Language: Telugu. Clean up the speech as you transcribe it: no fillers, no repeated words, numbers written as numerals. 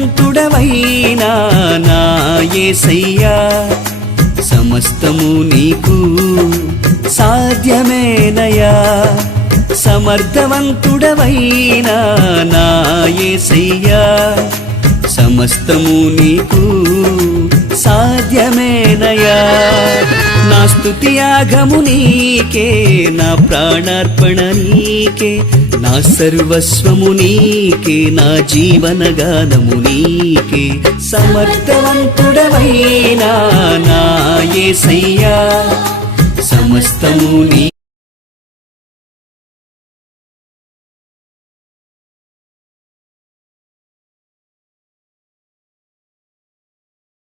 సమర్థవంతుడవైనా నా యేసయ్యా సమస్తము నీకు సాధ్యమేనయ్యా సమర్థవంతుడవైనా నా యేసయ్యా సమస్తము నీకు సాధ్యమేనయ్యా నా స్తుతి యాగము నీకే నా ప్రాణార్పణ నీకే నా సర్వస్వము నీకే నా జీవన గానము నీకే సమర్థవంతుడవైనా నా యేసయ్యా సమస్తము నీ